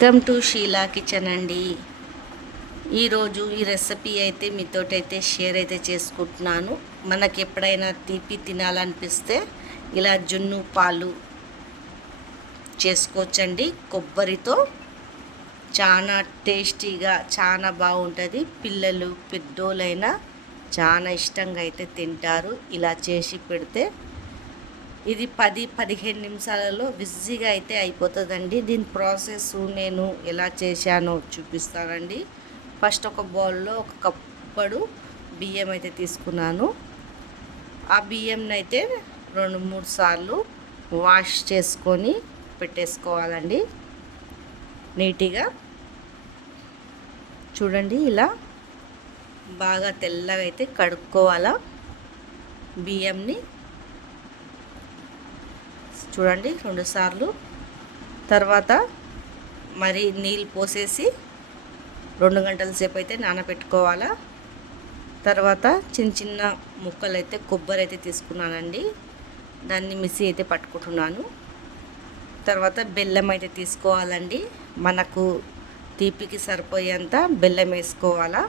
Welcome to Sheela kitchen అండి. ఈరోజు ఈ రెసిపీ అయితే మీతోటైతే షేర్ అయితే చేసుకుంటున్నాను. మనకి ఎప్పుడైనా తీపి తినాలనిపిస్తే ఇలా జున్ను పాలు చేసుకోవచ్చండి. కొబ్బరితో చాలా టేస్టీగా చాలా బాగుంటుంది. పిల్లలు పెద్దోళ్ళైనా చాలా ఇష్టంగా అయితే తింటారు ఇలా చేసి పెడితే. ఇది 10-15 నిమిషాలలో బిజీగా అయితే అయిపోతుందండి. దీని ప్రాసెస్ నేను ఎలా చేశానో చూపిస్తానండి. ఫస్ట్ ఒక బౌల్లో ఒక కప్పుడు బియ్యం అయితే తీసుకున్నాను. ఆ బియ్యంని అయితే 2-3 సార్లు వాష్ చేసుకొని పెట్టేసుకోవాలండి నీట్గా. చూడండి, ఇలా బాగా తెల్లగా అయితే కడుక్కోవాలా బియ్యంని. చూడండి 2 సార్లు. తర్వాత మరి నీళ్ళు పోసేసి 2 గంటల సేపు అయితే నానబెట్టుకోవాలా. తర్వాత చిన్న చిన్న ముక్కలు అయితే కొబ్బరి అయితే తీసుకున్నానండి. దాన్ని మిక్సీ అయితే పట్టుకుంటున్నాను. తర్వాత బెల్లం అయితే తీసుకోవాలండి. మనకు తీపికి సరిపోయేంత బెల్లం వేసుకోవాలా.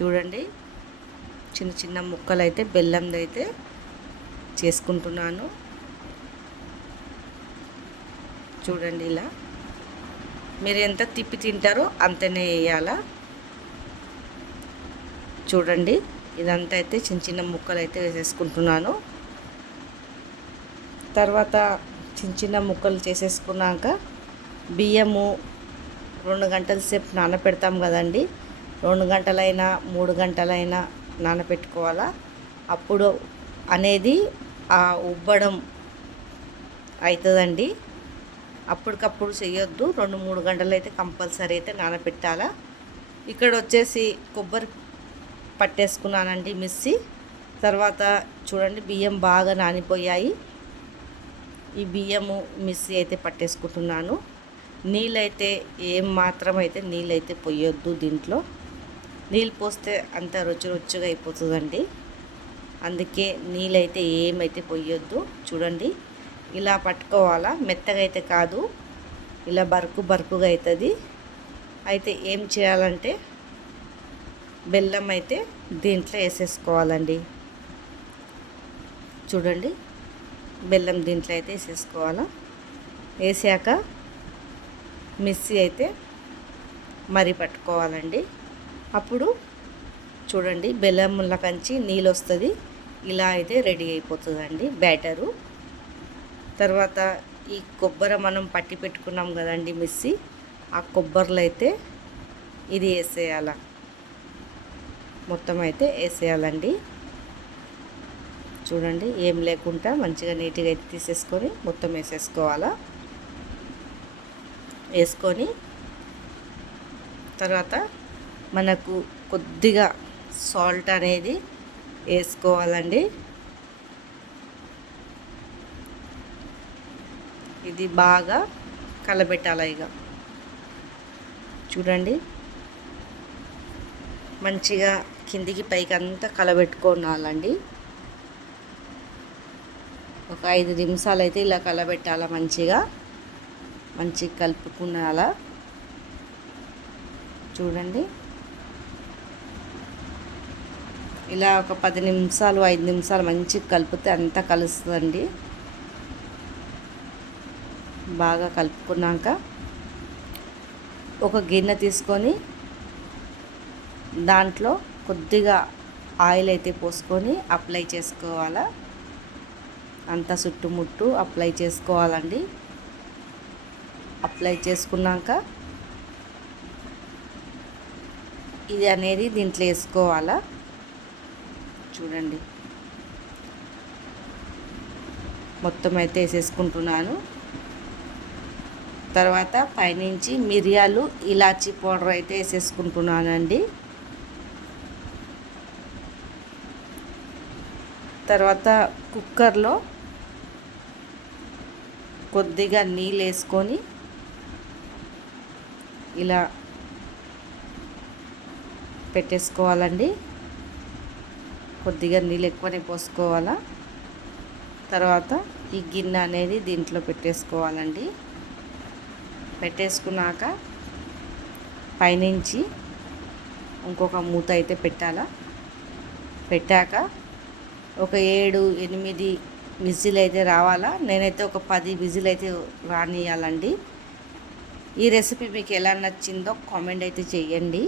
చూడండి, చిన్న చిన్న ముక్కలు అయితే బెల్లంది అయితే చేసుకుంటున్నాను. చూడండి, ఇలా మీరు ఎంత తిప్పి తింటారో అంతనే వేయాలా. చూడండి, ఇదంతా అయితే చిన్న చిన్న ముక్కలు అయితే వేసేసుకుంటున్నాను. తర్వాత చిన్న చిన్న ముక్కలు చేసేసుకున్నాక బియ్యము 2 గంటల సేపు నానబెడతాం కదండి. 2 గంటలైనా 3 గంటలైనా నానబెట్టుకోవాలా. అప్పుడు అనేది ఉబ్బడం అవుతుందండి. అప్పటికప్పుడు చేయొద్దు. 2-3 గంటలు అయితే కంపల్సరీ అయితే నానబెట్టాలా. ఇక్కడ వచ్చేసి కొబ్బరి పట్టేసుకున్నానండి మిక్సీ. తర్వాత చూడండి, బియ్యం బాగా నానిపోయాయి. ఈ బియ్యము మిక్సీ అయితే పట్టేసుకుంటున్నాను. నీళ్ళైతే ఏం మాత్రం అయితే నీళ్ళైతే పోయొద్దు. దీంట్లో నీళ్ళు పోస్తే అంత రుచి రుచిగా అయిపోతుందండి. అందుకే నీళ్ళైతే ఏమైతే పోయొద్దు. చూడండి, ఇలా పట్టుకోవాలా. మెత్తగా అయితే కాదు, ఇలా బరుకుగా అవుతుంది. అయితే ఏం చేయాలంటే బెల్లం అయితే దీంట్లో వేసేసుకోవాలండి. చూడండి, బెల్లం దీంట్లో అయితే వేసేసుకోవాలా. వేసాక మిక్సీ అయితే మరి పట్టుకోవాలండి. అప్పుడు చూడండి, బెల్లంల కంచి నీళ్ళు వస్తుంది. ఇలా అయితే రెడీ అయిపోతుందండి బ్యాటరు. తర్వాత ఈ కొబ్బరి మనం పట్టి పెట్టుకున్నాం కదండి మిక్సీ, ఆ కొబ్బరిలో అయితే ఇది వేసేయాల. మొత్తం అయితే వేసేయాలండి. చూడండి, ఏం లేకుండా మంచిగా నీట్గా అయితే తీసేసుకొని మొత్తం వేసేసుకోవాలా. వేసుకొని తర్వాత మనకు కొద్దిగా సాల్ట్ అనేది వేసుకోవాలండి. ఇది బాగా కలబెట్టాలి. ఇక చూడండి, మంచిగా కిందికి పైకి అంతా కలబెట్టుకోవాలండి. ఒక 5 నిమిషాలు అయితే ఇలా కలబెట్టాలా. మంచిగా కలుపుకున్నాలా. చూడండి, ఇలా ఒక 10 నిమిషాలు 5 నిమిషాలు మంచిగా కలిపితే అంతా కలుస్తుందండి. బాగా కలుపుకున్నాక ఒక గిన్నె తీసుకొని దాంట్లో కొద్దిగా ఆయిల్ అయితే పోసుకొని అప్లై చేసుకోవాలా. అంతా చుట్టుముట్టు అప్లై చేసుకోవాలండి. అప్లై చేసుకున్నాక ఇది అనేది దీంట్లో వేసుకోవాలా. చూడండి, మొత్తం అయితే వేసేసుకుంటున్నాను. తర్వాత పైనుంచి మిరియాలు ఇలాచీ పౌడర్ అయితే వేసేసుకుంటున్నానండి. తర్వాత కుక్కర్లో కొద్దిగా నీళ్ళు వేసుకొని ఇలా పెట్టేసుకోవాలండి. కొద్దిగా నీళ్ళు ఎక్కువనే పోసుకోవాలా. తర్వాత ఈ గిన్నె అనేది దీంట్లో పెట్టేసుకోవాలండి. పెట్టేసుకున్నాక పైనుంచి ఇంకొక మూత అయితే పెట్టాక ఒక 7-8 విజిల్ అయితే రావాలా. నేనైతే ఒక 10 విజిల్ అయితే రానియాలండి. ఈ రెసిపీ మీకు ఎలా నచ్చిందో కామెంట్ అయితే చేయండి.